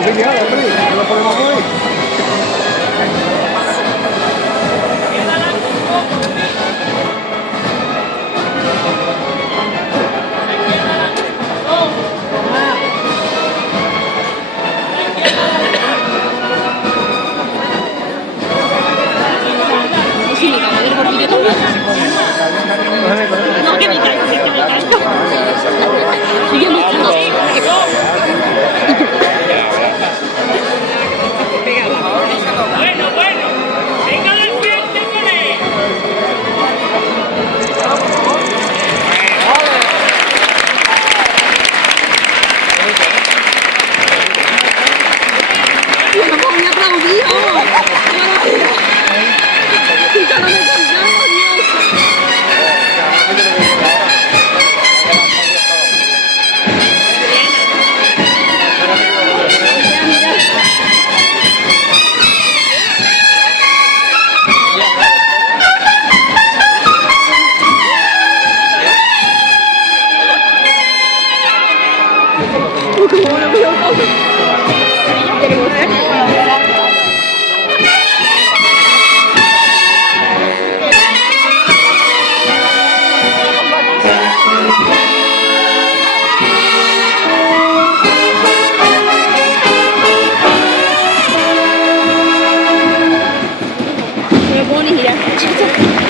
oficial, hombre, no lo podemos hoy. No, que me caigo, que me caigo. Sigue luchando. Bueno, venga del frente con él. Yo no puedo ni aplaudir. No me puedo ni girar.